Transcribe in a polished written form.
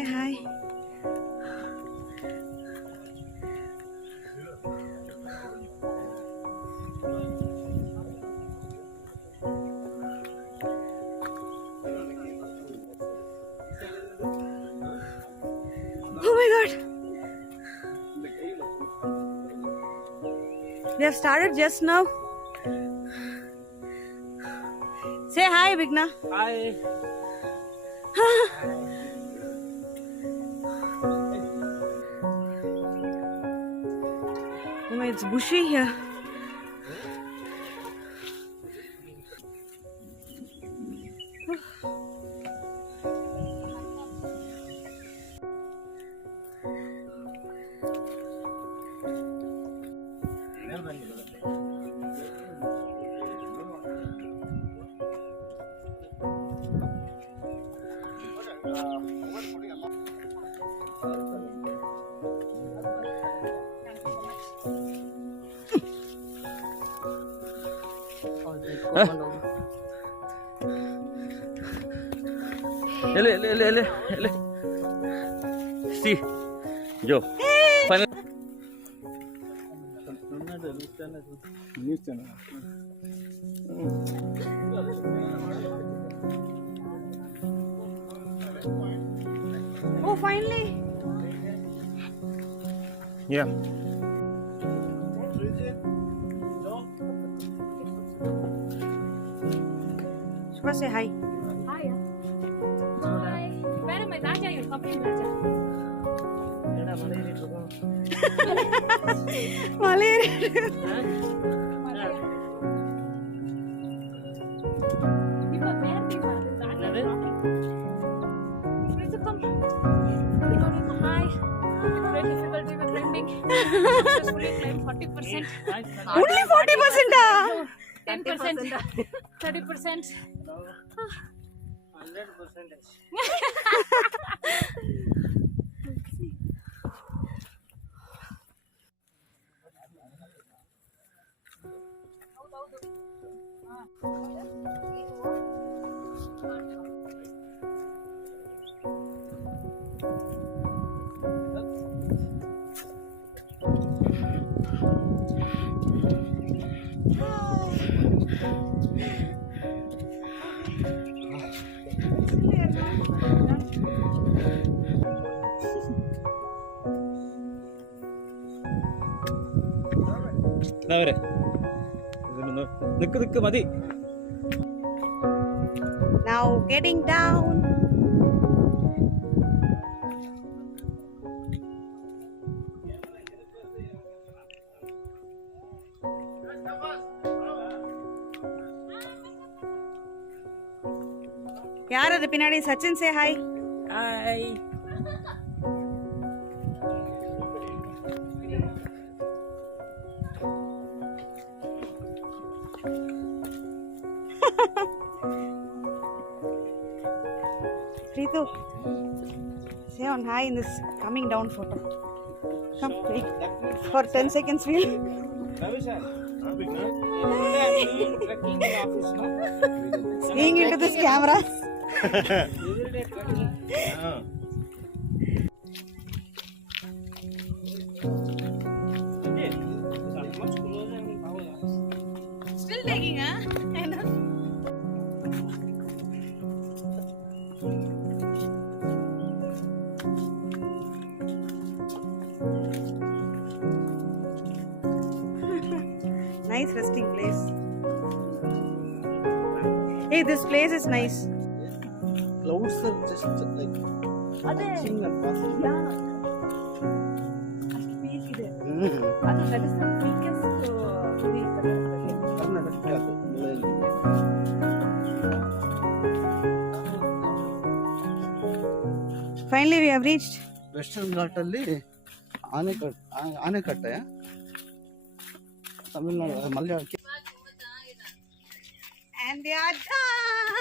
Say hi. Oh my god. We have started just now. Say hi, Vigna. Hi. Oh my, it's bushy here. Ele. See, Joe. Final. News channel. Oh, finally. Yeah. Shubha, say hi. Hi. Hi. Where am I? Raja, you're copying Raja. Malaria. Hi. Very difficult. We were climbing. Successfully climbed 40%. Only 40%. 10%. 30%. 100%. Now getting down. Yaar adu pinadi Sachin, say hi. Hi. Preetu, say on hi in this coming down photo. Come, wait. For 10 seconds, we'll. Seeing into this camera. Still taking, huh? Nice resting place. Hey, this place is nice. Clouds are just like touching and passing. Yeah. That is the biggest Finally, we have reached Western Ghat alli ಆನೆಕಟ್ಟೆ Tamil Nadu ಮಲಯಾಳಕ್ಕೆ and they are done.